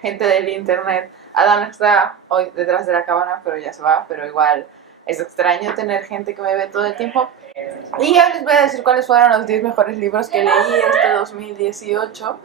gente del internet. Adam está hoy detrás de la cámara, pero ya se va, pero igual es extraño tener gente que me ve todo el tiempo. Y ya les voy a decir cuáles fueron los 10 mejores libros que leí este 2018.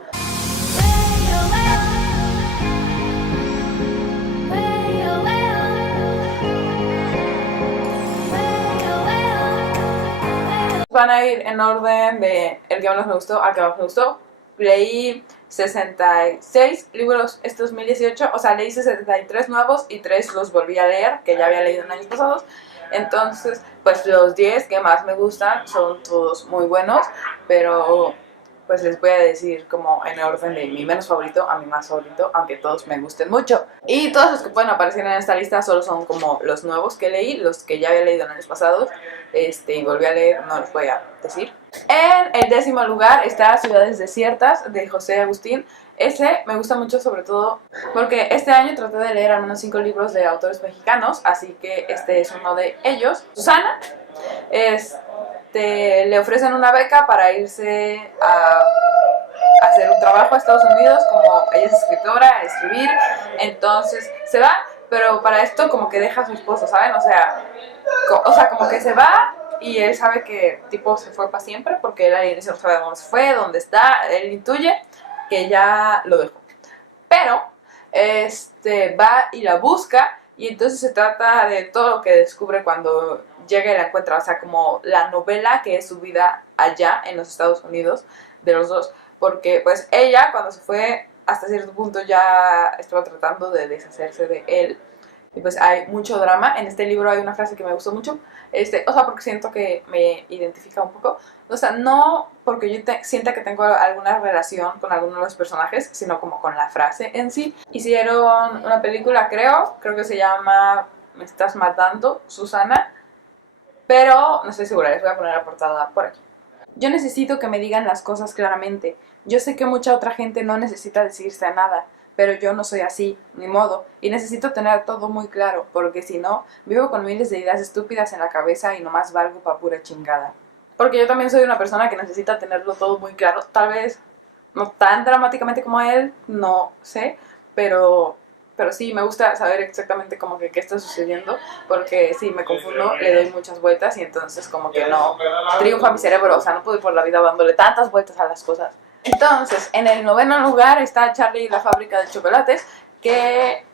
Van a ir en orden de el que menos me gustó al que más me gustó. Leí 66 libros este 2018, o sea, leí 63 nuevos y 3 los volví a leer, que ya había leído en años pasados. Entonces, pues los 10 que más me gustan son todos muy buenos, pero pues les voy a decir como en orden de mi menos favorito a mi más favorito, aunque todos me gusten mucho. Y todos los que pueden aparecer en esta lista solo son como los nuevos que leí, los que ya había leído en años pasados, y volví a leer, no les voy a decir. En el 10º lugar está Ciudades Desiertas de José Agustín. Ese me gusta mucho, sobre todo porque este año traté de leer al menos 5 libros de autores mexicanos, así que este es uno de ellos. Susana le ofrecen una beca para irse a hacer un trabajo a Estados Unidos, como ella es escritora, a escribir, entonces se va, pero para esto como que deja a su esposo, ¿saben? O sea, como que se va y él sabe que tipo se fue para siempre, porque él al inicio no sabe dónde se fue, dónde está, él intuye que ya lo dejó. Pero va y la busca, y entonces se trata de todo lo que descubre cuando llega y la encuentra, o sea, como la novela que es su vida allá en los Estados Unidos, de los dos, porque pues ella cuando se fue hasta cierto punto ya estaba tratando de deshacerse de él, y pues hay mucho drama. En este libro hay una frase que me gustó mucho, o sea, porque siento que me identifica un poco, o sea, no porque yo sienta que tengo alguna relación con alguno de los personajes, sino como con la frase en sí. Hicieron una película, creo que se llama Me estás matando, Susana, pero no estoy segura, les voy a poner la portada por aquí. Yo necesito que me digan las cosas claramente. Yo sé que mucha otra gente no necesita decirse a nada, pero yo no soy así, ni modo, y necesito tener todo muy claro, porque si no, vivo con miles de ideas estúpidas en la cabeza y nomás valgo pa' pura chingada. Porque yo también soy una persona que necesita tenerlo todo muy claro, tal vez no tan dramáticamente como él, no sé, pero sí me gusta saber exactamente como que qué está sucediendo, porque si me confundo le doy muchas vueltas y entonces como que no triunfa mi cerebro, o sea, no puedo ir por la vida dándole tantas vueltas a las cosas. Entonces, en el 9º lugar está Charlie y la fábrica de chocolates, que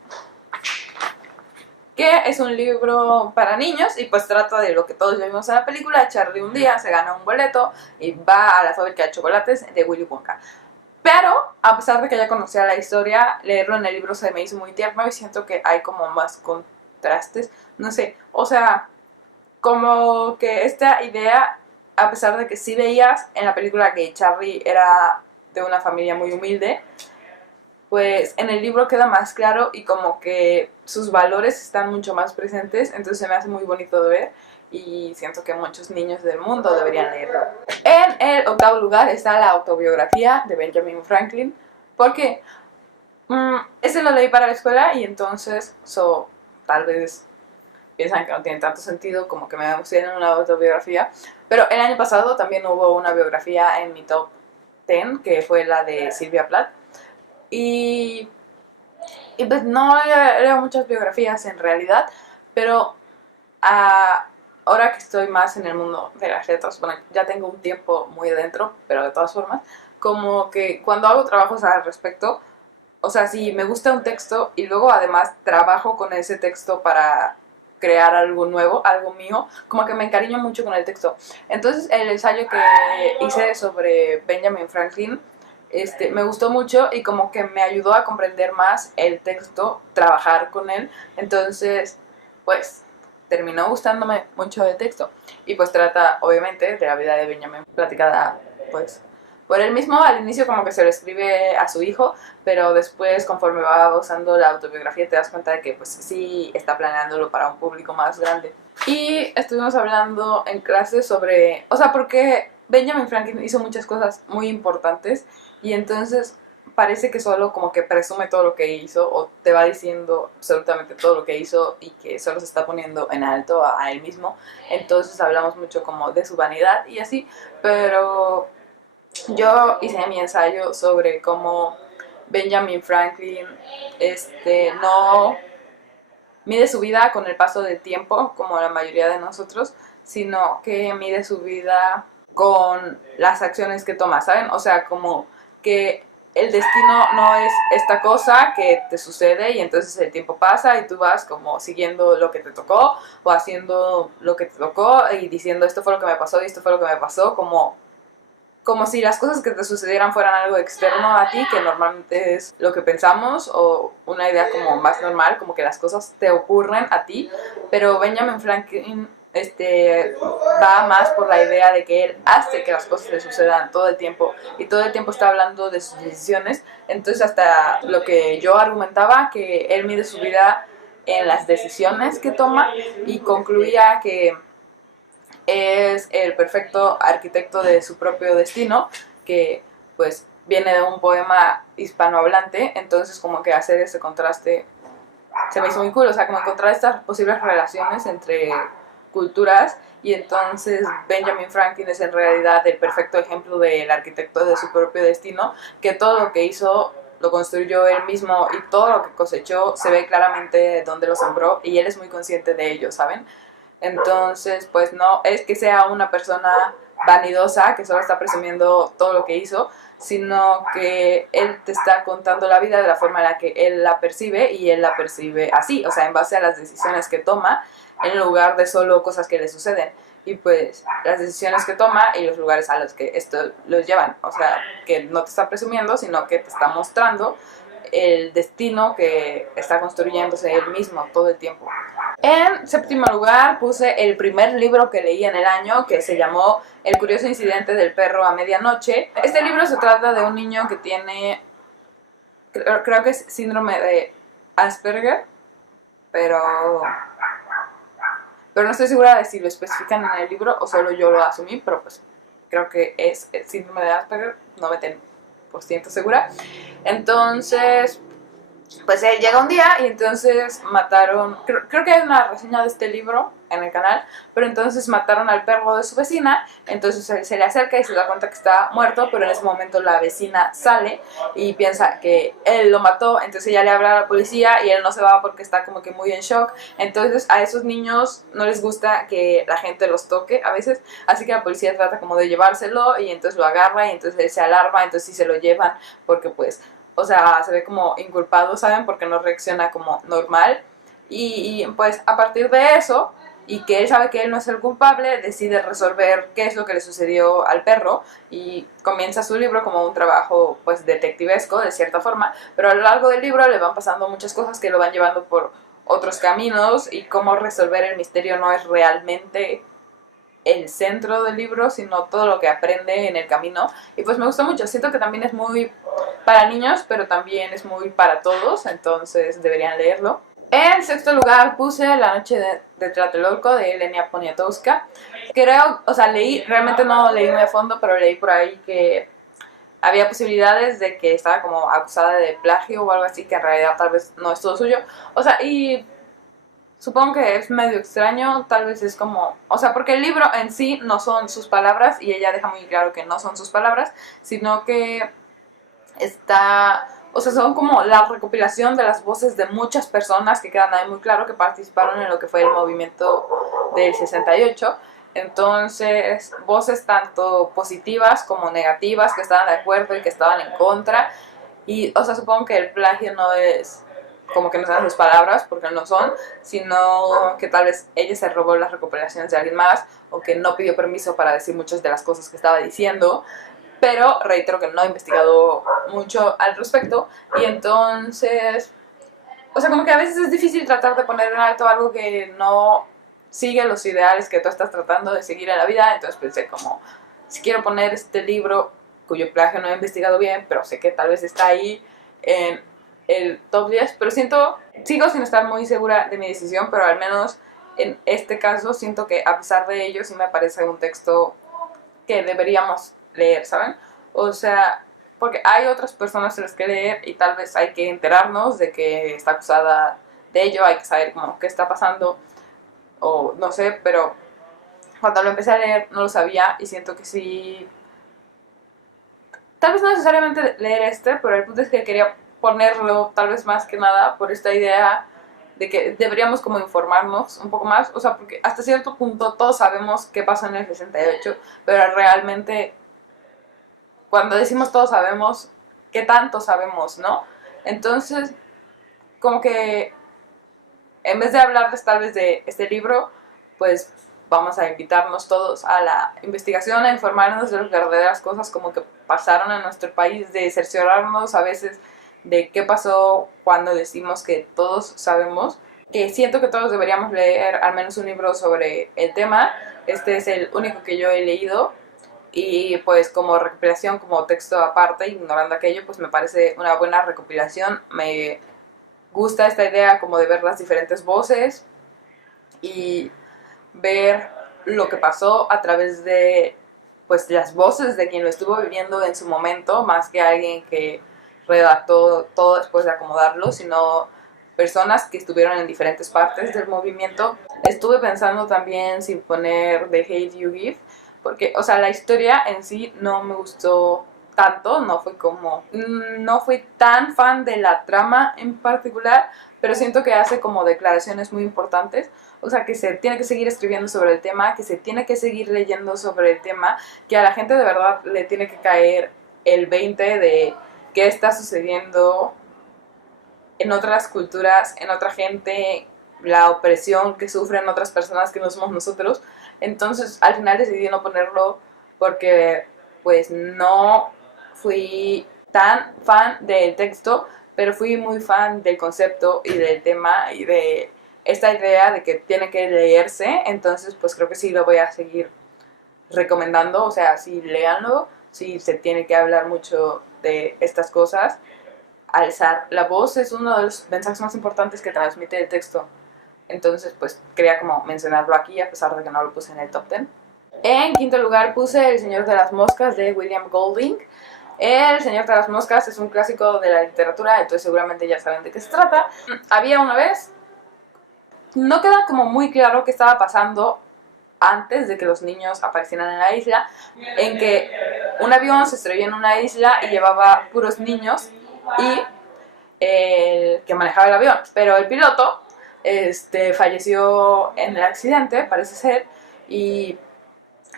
es un libro para niños y pues trata de lo que todos ya vimos en la película. Charlie un día se gana un boleto y va a la fábrica de chocolates de Willy Wonka. Pero, a pesar de que ya conocía la historia, leerlo en el libro se me hizo muy tierno y siento que hay como más contrastes, no sé, o sea, como que esta idea, a pesar de que sí veías en la película que Charlie era de una familia muy humilde, pues en el libro queda más claro y como que sus valores están mucho más presentes, entonces se me hace muy bonito de ver y siento que muchos niños del mundo deberían leerlo. En el 8º lugar está la autobiografía de Benjamin Franklin, porque ese lo leí para la escuela y entonces tal vez piensan que no tiene tanto sentido como que me emocionen una autobiografía, pero el año pasado también hubo una biografía en mi top 10 que fue la de Sylvia Plath. Y pues no leo muchas biografías en realidad, pero ahora que estoy más en el mundo de las letras, bueno, ya tengo un tiempo muy adentro, pero de todas formas, como que cuando hago trabajos al respecto, o sea, si me gusta un texto y luego además trabajo con ese texto para crear algo nuevo, algo mío, como que me encariño mucho con el texto. Entonces el ensayo que hice sobre Benjamin Franklin me gustó mucho y como que me ayudó a comprender más el texto, trabajar con él. Entonces, pues terminó gustándome mucho el texto. Y pues trata, obviamente, de la vida de Benjamin, platicada, pues, por él mismo. Al inicio como que se lo escribe a su hijo, pero después, conforme va usando la autobiografía, te das cuenta de que, pues, sí está planeándolo para un público más grande. Y estuvimos hablando en clase sobre, o sea, porque Benjamin Franklin hizo muchas cosas muy importantes y entonces parece que solo como que presume todo lo que hizo o te va diciendo absolutamente todo lo que hizo y que solo se está poniendo en alto a él mismo. Entonces hablamos mucho como de su vanidad y así, pero yo hice mi ensayo sobre cómo Benjamin Franklin no mide su vida con el paso del tiempo, como la mayoría de nosotros, sino que mide su vida con las acciones que toma, ¿saben? O sea, como que el destino no es esta cosa que te sucede y entonces el tiempo pasa y tú vas como siguiendo lo que te tocó o haciendo lo que te tocó y diciendo esto fue lo que me pasó y esto fue lo que me pasó, como si las cosas que te sucedieran fueran algo externo a ti, que normalmente es lo que pensamos, o una idea como más normal, como que las cosas te ocurren a ti, pero Benjamin Franklin va más por la idea de que él hace que las cosas le sucedan todo el tiempo, y todo el tiempo está hablando de sus decisiones, entonces hasta lo que yo argumentaba, que él mide su vida en las decisiones que toma, y concluía que es el perfecto arquitecto de su propio destino, que pues viene de un poema hispanohablante, entonces como que hacer ese contraste se me hizo muy cool, o sea, como encontrar estas posibles relaciones entre culturas, y entonces Benjamin Franklin es en realidad el perfecto ejemplo del arquitecto de su propio destino, que todo lo que hizo lo construyó él mismo y todo lo que cosechó se ve claramente dónde lo sembró y él es muy consciente de ello, ¿saben? Entonces, pues no es que sea una persona vanidosa que solo está presumiendo todo lo que hizo, sino que él te está contando la vida de la forma en la que él la percibe y él la percibe así, o sea, en base a las decisiones que toma en lugar de solo cosas que le suceden. Y pues las decisiones que toma y los lugares a los que esto los llevan, o sea, que no te está presumiendo, sino que te está mostrando el destino que está construyéndose él mismo todo el tiempo. En séptimo lugar puse el primer libro que leí en el año, que se llamó El curioso incidente del perro a medianoche. Este libro se trata de un niño que tiene, creo que es síndrome de Asperger, pero no estoy segura de si lo especifican en el libro o solo yo lo asumí, pero pues creo que es el síndrome de Asperger, 90% segura. Entonces, pues él llega un día y entonces mataron, creo que hay una reseña de este libro en el canal, pero entonces mataron al perro de su vecina, entonces él se le acerca y se da cuenta que está muerto, pero en ese momento la vecina sale y piensa que él lo mató, entonces ella le habla a la policía y él no se va porque está como que muy en shock, entonces a esos niños no les gusta que la gente los toque a veces, así que la policía trata como de llevárselo y entonces lo agarra y entonces él se alarma, entonces sí se lo llevan porque pues o sea, se ve como inculpado, ¿saben? Porque no reacciona como normal. Y pues a partir de eso, y que él sabe que él no es el culpable, decide resolver qué es lo que le sucedió al perro y comienza su libro como un trabajo pues detectivesco de cierta forma, pero a lo largo del libro le van pasando muchas cosas que lo van llevando por otros caminos y cómo resolver el misterio no es realmente el centro del libro, sino todo lo que aprende en el camino. Y pues me gustó mucho, siento que también es muy para niños, pero también es muy para todos, entonces deberían leerlo. En sexto lugar puse La noche de Tlatelolco de Elenia Poniatowska. Creo, o sea, leí, realmente no leí muy a fondo, pero leí por ahí que había posibilidades de que estaba como acusada de plagio o algo así, que en realidad tal vez no es todo suyo. O sea, y supongo que es medio extraño, tal vez es como, o sea, porque el libro en sí no son sus palabras y ella deja muy claro que no son sus palabras, sino que está, o sea, son como la recopilación de las voces de muchas personas que quedan ahí muy claro que participaron en lo que fue el movimiento del 68. Entonces, voces tanto positivas como negativas que estaban de acuerdo y que estaban en contra. Y, o sea, supongo que el plagio no es como que no sean sus palabras, porque no son, sino que tal vez ella se robó las recopilaciones de alguien más o que no pidió permiso para decir muchas de las cosas que estaba diciendo, pero reitero que no he investigado mucho al respecto y entonces, o sea, como que a veces es difícil tratar de poner en alto algo que no sigue los ideales que tú estás tratando de seguir en la vida, entonces pensé como, si quiero poner este libro cuyo plagio no he investigado bien, pero sé que tal vez está ahí en el top 10, pero sigo sin estar muy segura de mi decisión, pero al menos en este caso siento que a pesar de ello sí me parece un texto que deberíamos leer, ¿saben? O sea, porque hay otras personas en las que leer y tal vez hay que enterarnos de que está acusada de ello, hay que saber como qué está pasando o no sé, pero cuando lo empecé a leer no lo sabía y siento que sí tal vez no necesariamente leer este, pero el punto es que quería ponerlo tal vez más que nada por esta idea de que deberíamos como informarnos un poco más, o sea, porque hasta cierto punto todos sabemos qué pasó en el 68, pero realmente cuando decimos todos sabemos, ¿qué tanto sabemos, no? Entonces, como que en vez de hablarles tal vez de este libro, pues vamos a invitarnos todos a la investigación, a informarnos de las verdaderas cosas como que pasaron en nuestro país, de cerciorarnos a veces de qué pasó cuando decimos que todos sabemos, que siento que todos deberíamos leer al menos un libro sobre el tema. Este es el único que yo he leído y pues como recopilación, como texto aparte, ignorando aquello, pues me parece una buena recopilación. Me gusta esta idea como de ver las diferentes voces y ver lo que pasó a través de pues las voces de quien lo estuvo viviendo en su momento, más que alguien que redactó todo después de acomodarlo, sino personas que estuvieron en diferentes partes del movimiento. Estuve pensando también sin poner The Hate You Give, porque, o sea, la historia en sí no me gustó tanto, no fui tan fan de la trama en particular, pero siento que hace como declaraciones muy importantes, o sea, que se tiene que seguir escribiendo sobre el tema, que se tiene que seguir leyendo sobre el tema, que a la gente de verdad le tiene que caer el 20 de qué está sucediendo en otras culturas, en otra gente, la opresión que sufren otras personas que no somos nosotros. Entonces, al final decidí no ponerlo porque pues no fui tan fan del texto, pero fui muy fan del concepto y del tema y de esta idea de que tiene que leerse. Entonces, pues creo que sí lo voy a seguir recomendando, o sea, sí léanlo, sí se tiene que hablar mucho de estas cosas. Alzar la voz es uno de los mensajes más importantes que transmite el texto. Entonces, pues quería como mencionarlo aquí, a pesar de que no lo puse en el top 10. En quinto lugar puse El Señor de las Moscas de William Golding. El Señor de las Moscas es un clásico de la literatura, entonces seguramente ya saben de qué se trata. Había una vez, no queda como muy claro qué estaba pasando antes de que los niños aparecieran en la isla, en que un avión se estrelló en una isla y llevaba puros niños y el que manejaba el avión, pero el piloto falleció en el accidente, parece ser, y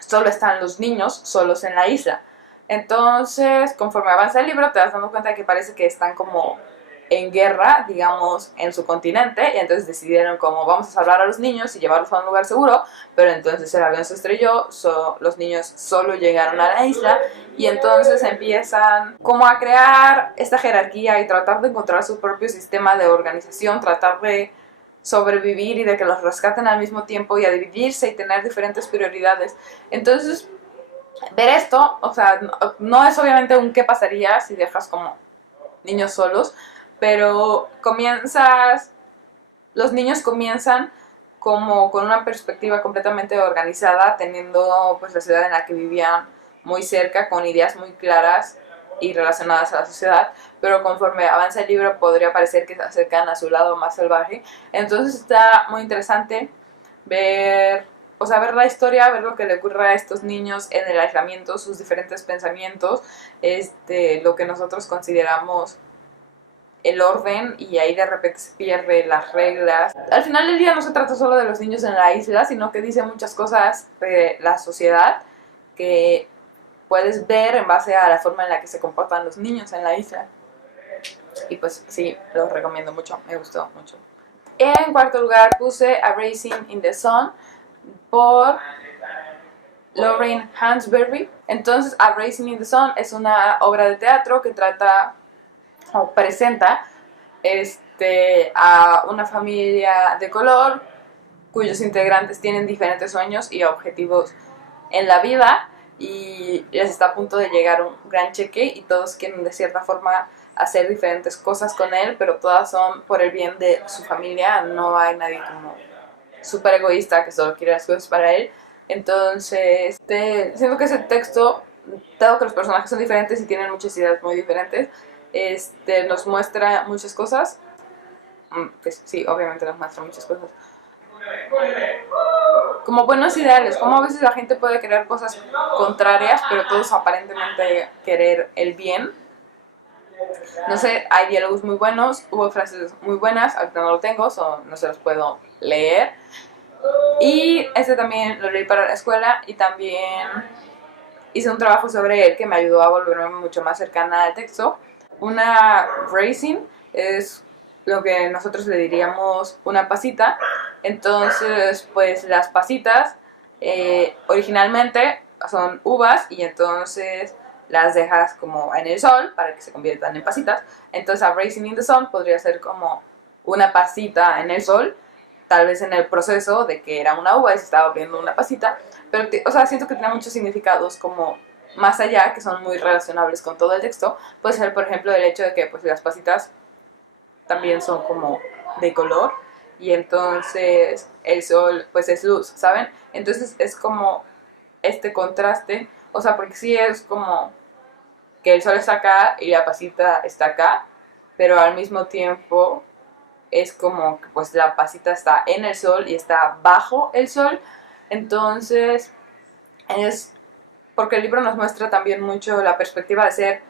solo están los niños solos en la isla. Entonces, conforme avanza el libro, te vas dando cuenta de que parece que están como en guerra, digamos, en su continente, y entonces decidieron como vamos a salvar a los niños y llevarlos a un lugar seguro, pero entonces el avión se estrelló, los niños solo llegaron a la isla, y entonces empiezan como a crear esta jerarquía y tratar de encontrar su propio sistema de organización, tratar de sobrevivir y de que los rescaten al mismo tiempo y a dividirse y tener diferentes prioridades. Entonces, ver esto, o sea, no es obviamente un qué pasaría si dejas como niños solos, pero los niños comienzan como con una perspectiva completamente organizada, teniendo pues la ciudad en la que vivían muy cerca, con ideas muy claras y relacionadas a la sociedad, pero conforme avanza el libro podría parecer que se acercan a su lado más salvaje. Entonces está muy interesante ver, o sea, ver la historia, ver lo que le ocurre a estos niños en el aislamiento, sus diferentes pensamientos, lo que nosotros consideramos el orden, y ahí de repente se pierde las reglas. Al final del día no se trata solo de los niños en la isla, sino que dice muchas cosas de la sociedad que puedes ver en base a la forma en la que se comportan los niños en la isla. Y pues sí, lo recomiendo mucho, me gustó mucho. En cuarto lugar puse A Racing in the Sun por Lauren Hansberry. Entonces, A Racing in the Sun es una obra de teatro que trata o presenta a una familia de color cuyos integrantes tienen diferentes sueños y objetivos en la vida, y les está a punto de llegar un gran cheque y todos quieren de cierta forma hacer diferentes cosas con él, pero todas son por el bien de su familia. No hay nadie como súper egoísta que solo quiere las cosas para él. Entonces, siento que ese texto, dado que los personajes son diferentes y tienen muchas ideas muy diferentes, nos muestra muchas cosas. Pues sí, obviamente nos muestra muchas cosas. como buenos ideales, como a veces la gente puede querer cosas contrarias, pero todos aparentemente querer el bien. No sé, hay diálogos muy buenos, hubo frases muy buenas, ahorita no lo tengo, no se los puedo leer. Y este también lo leí para la escuela y también hice un trabajo sobre él que me ayudó a volverme mucho más cercana al texto. Una raisin es lo que nosotros le diríamos una pasita. Entonces, pues las pasitas originalmente son uvas y entonces las dejas como en el sol para que se conviertan en pasitas. Entonces a raisin in the sun podría ser como una pasita en el sol, tal vez en el proceso de que era una uva y se estaba abriendo una pasita, pero o sea, siento que tiene muchos significados como más allá, que son muy relacionables con todo el texto. Puede ser, por ejemplo, el hecho de que pues las pasitas también son como de color y entonces el sol pues es luz, ¿saben? Entonces es como este contraste, o sea, porque sí es como que el sol está acá y la pasita está acá, pero al mismo tiempo es como que pues la pasita está en el sol y está bajo el sol. Entonces es porque el libro nos muestra también mucho la perspectiva de ser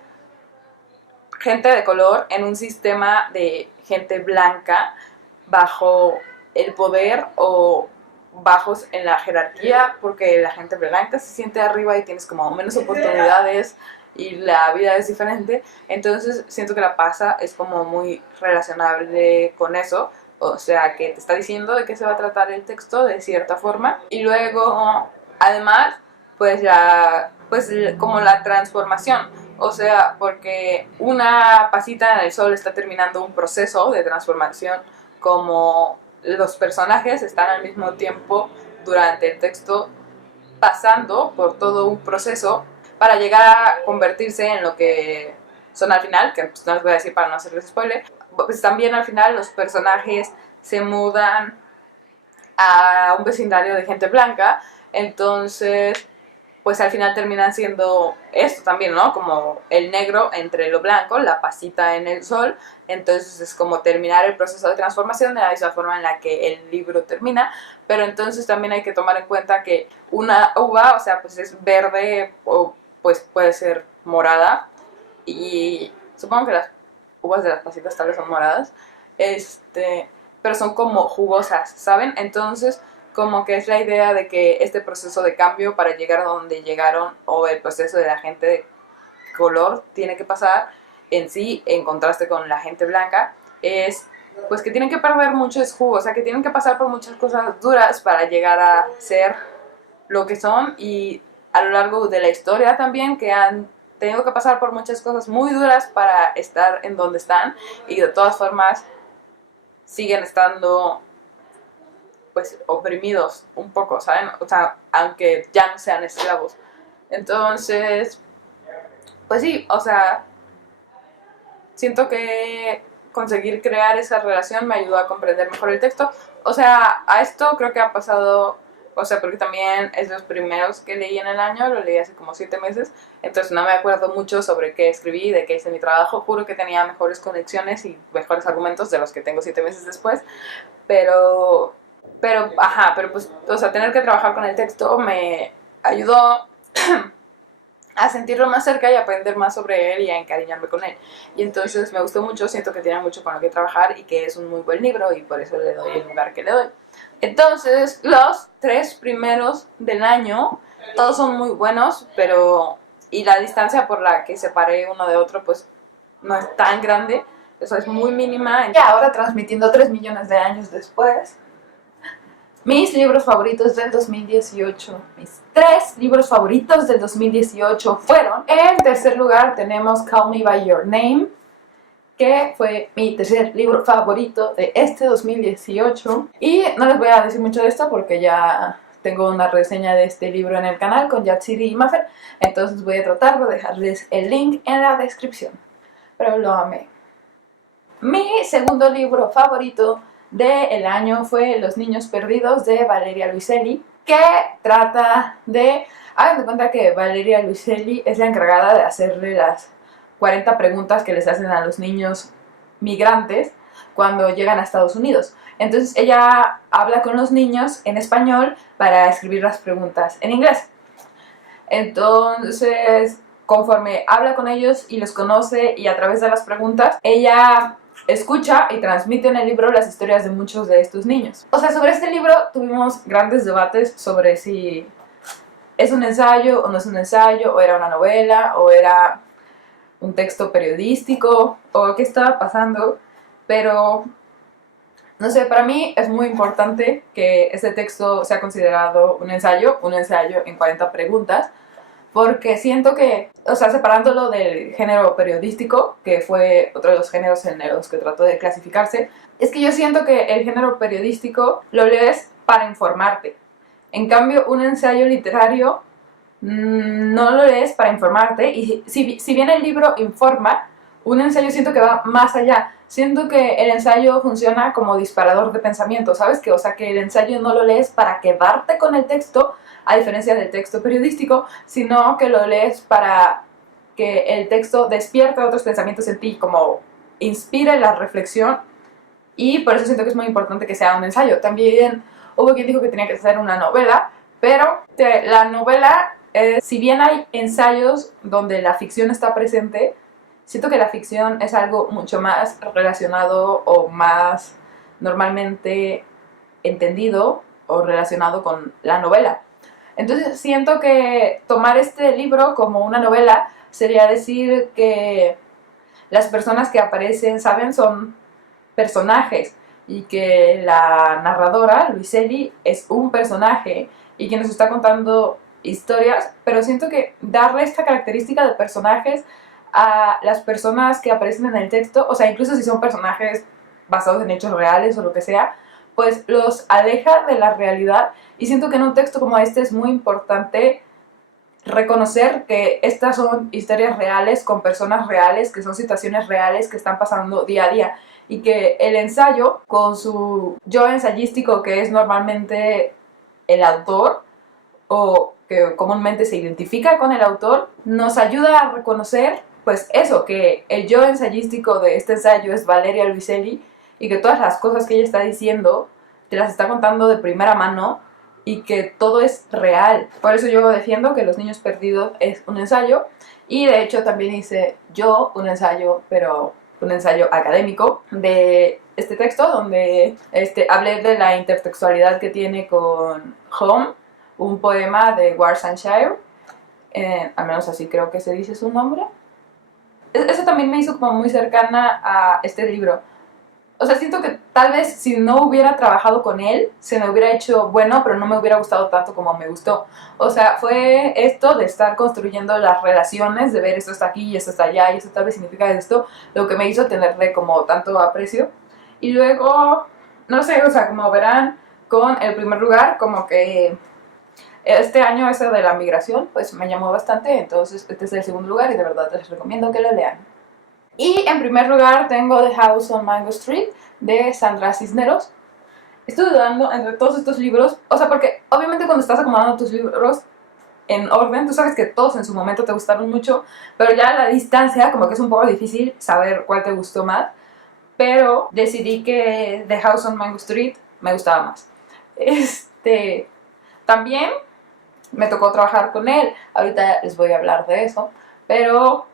gente de color en un sistema de gente blanca bajo el poder o bajos en la jerarquía, porque la gente blanca se siente arriba y tienes como menos oportunidades y la vida es diferente. Entonces siento que la pasa es como muy relacionable con eso, o sea que te está diciendo de qué se va a tratar el texto de cierta forma. Y luego además pues como la transformación, o sea, porque una pasita en el sol está terminando un proceso de transformación, como los personajes están al mismo tiempo durante el texto pasando por todo un proceso para llegar a convertirse en lo que son al final, que pues no les voy a decir para no hacerles spoiler. Pues también al final los personajes se mudan a un vecindario de gente blanca, entonces pues al final terminan siendo esto también, ¿no? Como el negro entre lo blanco, la pasita en el sol. Entonces es como terminar el proceso de transformación de la misma forma en la que el libro termina. Pero entonces también hay que tomar en cuenta que una uva, o sea, pues es verde o pues puede ser morada. Y supongo que las uvas de las pasitas tal vez son moradas. Pero son como jugosas, ¿saben? Entonces como que es la idea de que este proceso de cambio para llegar a donde llegaron, o el proceso de la gente de color tiene que pasar en sí, en contraste con la gente blanca, es pues que tienen que perder mucho jugo, o sea, que tienen que pasar por muchas cosas duras para llegar a ser lo que son, y a lo largo de la historia también, que han tenido que pasar por muchas cosas muy duras para estar en donde están, y de todas formas siguen estando pues oprimidos un poco, ¿saben? O sea, aunque ya no sean esclavos. Entonces, pues sí, o sea, siento que conseguir crear esa relación me ayudó a comprender mejor el texto. O sea, a esto creo que ha pasado, o sea, porque también es los primeros que leí en el año, lo leí hace como 7 meses, entonces no me acuerdo mucho sobre qué escribí, de qué hice mi trabajo. Juro que tenía mejores conexiones y mejores argumentos de los que tengo 7 meses después, pero pero pues, o sea, tener que trabajar con el texto me ayudó a sentirlo más cerca y a aprender más sobre él y a encariñarme con él. Y entonces me gustó mucho, siento que tiene mucho con lo que trabajar y que es un muy buen libro y por eso le doy el lugar que le doy. Entonces, los 3 primeros del año, todos son muy buenos, pero y la distancia por la que separé uno de otro, pues no es tan grande, eso es muy mínima. Y ahora transmitiendo 3 millones de años después, mis libros favoritos del 2018. Mis 3 libros favoritos del 2018 fueron: en tercer lugar tenemos Call Me By Your Name, que fue mi tercer libro favorito de este 2018. Y no les voy a decir mucho de esto porque ya tengo una reseña de este libro en el canal con Yatsiri y Mafer, entonces voy a tratar de dejarles el link en la descripción. Pero lo amé. Mi segundo libro favorito del año fue Los Niños Perdidos, de Valeria Luiselli, que trata de... Hagan de cuenta que Valeria Luiselli es la encargada de hacerle las 40 preguntas que les hacen a los niños migrantes cuando llegan a Estados Unidos. Entonces ella habla con los niños en español para escribir las preguntas en inglés. Entonces, conforme habla con ellos y los conoce y a través de las preguntas, ella escucha y transmite en el libro las historias de muchos de estos niños. O sea, sobre este libro tuvimos grandes debates sobre si es un ensayo o no es un ensayo, o era una novela, o era un texto periodístico, o qué estaba pasando, pero no sé, para mí es muy importante que este texto sea considerado un ensayo en 40 preguntas, porque siento que, o sea, separándolo del género periodístico, que fue otro de los géneros en los que trató de clasificarse, es que yo siento que el género periodístico lo lees para informarte. En cambio, un ensayo literario no lo lees para informarte, y si bien el libro informa, un ensayo siento que va más allá. Siento que el ensayo funciona como disparador de pensamiento, ¿sabes? Que, o sea, que el ensayo no lo lees para quedarte con el texto, a diferencia del texto periodístico, sino que lo lees para que el texto despierte otros pensamientos en ti, como inspire la reflexión, y por eso siento que es muy importante que sea un ensayo. También hubo quien dijo que tenía que ser una novela, pero la novela, si bien hay ensayos donde la ficción está presente, siento que la ficción es algo mucho más relacionado o más normalmente entendido o relacionado con la novela. Entonces siento que tomar este libro como una novela sería decir que las personas que aparecen, ¿saben? Son personajes, y que la narradora, Luiselli, es un personaje y que nos está contando historias, pero siento que darle esta característica de personajes a las personas que aparecen en el texto, o sea, incluso si son personajes basados en hechos reales o lo que sea, pues los aleja de la realidad, y siento que en un texto como este es muy importante reconocer que estas son historias reales con personas reales, que son situaciones reales que están pasando día a día, y que el ensayo, con su yo ensayístico, que es normalmente el autor, o que comúnmente se identifica con el autor, nos ayuda a reconocer, pues eso, que el yo ensayístico de este ensayo es Valeria Luiselli, y que todas las cosas que ella está diciendo te las está contando de primera mano, y que todo es real. Por eso yo defiendo que Los Niños Perdidos es un ensayo, y de hecho también hice yo un ensayo, pero un ensayo académico de este texto, donde hablé de la intertextualidad que tiene con Home, un poema de Warsanshire, al menos así creo que se dice su nombre. Eso también me hizo como muy cercana a este libro. O sea, siento que tal vez si no hubiera trabajado con él, se me hubiera hecho bueno, pero no me hubiera gustado tanto como me gustó. O sea, fue esto de estar construyendo las relaciones, de ver esto está aquí y esto está allá y esto tal vez significa esto, lo que me hizo tenerle como tanto aprecio. Y luego, no sé, o sea, como verán, con el primer lugar, como que este año eso de la migración, pues me llamó bastante, entonces este es el segundo lugar y de verdad les recomiendo que lo lean. Y en primer lugar tengo The House on Mango Street, de Sandra Cisneros. Estuve dudando entre todos estos libros, o sea, porque obviamente cuando estás acomodando tus libros en orden, tú sabes que todos en su momento te gustaron mucho, pero ya a la distancia como que es un poco difícil saber cuál te gustó más, pero decidí que The House on Mango Street me gustaba más. También me tocó trabajar con él, ahorita les voy a hablar de eso, pero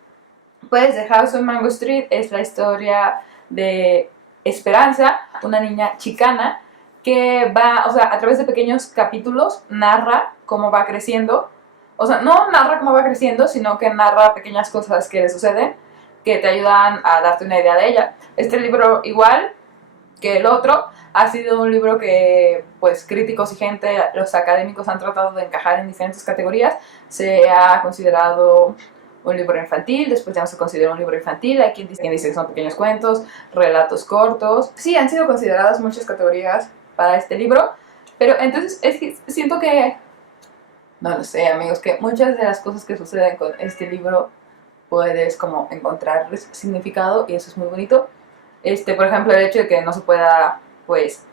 pues The House on Mango Street es la historia de Esperanza, una niña chicana que va, o sea, a través de pequeños capítulos narra cómo va creciendo. O sea, no narra cómo va creciendo, sino que narra pequeñas cosas que le suceden, que te ayudan a darte una idea de ella. Este libro, igual que el otro, ha sido un libro que, pues, críticos y gente, los académicos han tratado de encajar en diferentes categorías. Se ha considerado un libro infantil, después ya no se considera un libro infantil, hay quien dice que son pequeños cuentos, relatos cortos. Sí, han sido consideradas muchas categorías para este libro, pero entonces es que siento que, no lo sé, amigos, que muchas de las cosas que suceden con este libro puedes como encontrarles significado, y eso es muy bonito. Por ejemplo, el hecho de que no se pueda, pues,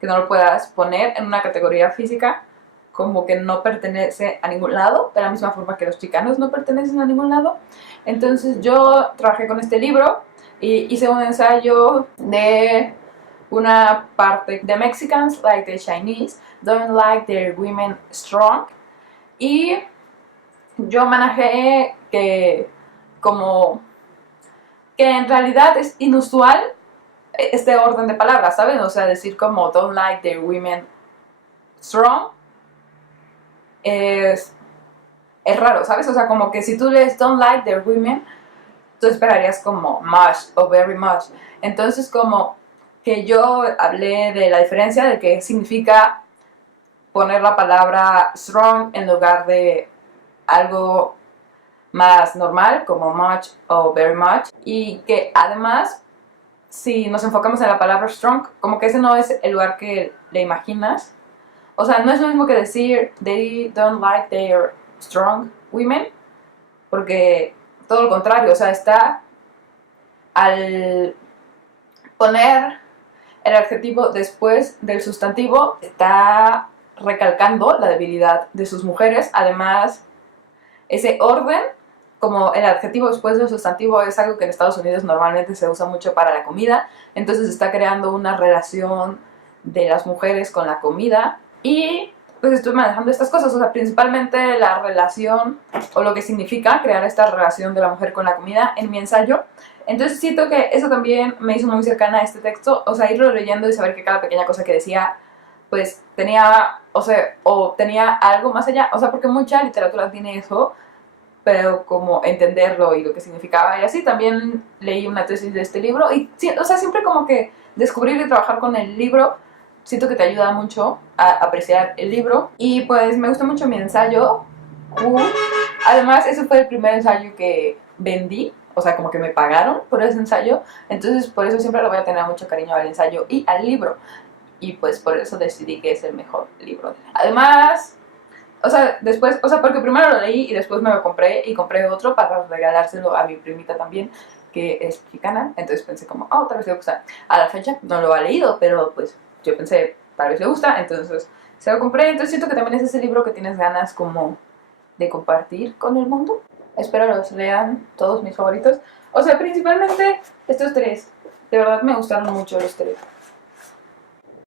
que no lo puedas poner en una categoría física, como que no pertenece a ningún lado, de la misma forma que los chicanos no pertenecen a ningún lado. Entonces yo trabajé con este libro, y hice un ensayo de una parte de Mexicans like the Chinese don't like their women strong, y yo manejé que como que en realidad es inusual este orden de palabras, ¿saben? O sea, decir como don't like their women strong es raro, ¿sabes? O sea, como que si tú lees don't like their women, tú esperarías como much o very much. Entonces, como que yo hablé de la diferencia de qué significa poner la palabra strong en lugar de algo más normal, como much o very much, y que además, si nos enfocamos en la palabra strong, como que ese no es el lugar que le imaginas. O sea, no es lo mismo que decir they don't like their strong women, porque todo lo contrario, o sea, está al poner el adjetivo después del sustantivo, está recalcando la debilidad de sus mujeres. Además, ese orden, como el adjetivo después del sustantivo, es algo que en Estados Unidos normalmente se usa mucho para la comida, entonces está creando una relación de las mujeres con la comida, y pues estoy manejando estas cosas, o sea, principalmente la relación o lo que significa crear esta relación de la mujer con la comida en mi ensayo. Entonces siento que eso también me hizo muy cercana a este texto, o sea, irlo leyendo y saber que cada pequeña cosa que decía pues tenía, o sea, o tenía algo más allá, o sea, porque mucha literatura tiene eso, pero como entenderlo y lo que significaba y así. También leí una tesis de este libro y, o sea, siempre como que descubrir y trabajar con el libro siento que te ayuda mucho a apreciar el libro. Y pues me gustó mucho mi ensayo. Además, ese fue el primer ensayo que vendí, o sea, como que me pagaron por ese ensayo, entonces por eso siempre le voy a tener mucho cariño al ensayo y al libro, y pues por eso decidí que es el mejor libro. Además, o sea, después, o sea, porque primero lo leí y después me lo compré y compré otro para regalárselo a mi primita también, que es mexicana. Entonces pensé como, oh, tal vez le gusta. A la fecha no lo ha leído, pero pues yo pensé, tal vez le gusta, entonces se lo compré. Entonces siento que también es ese libro que tienes ganas como de compartir con el mundo. Espero los lean, todos mis favoritos. O sea, principalmente estos tres. De verdad me gustaron mucho los tres.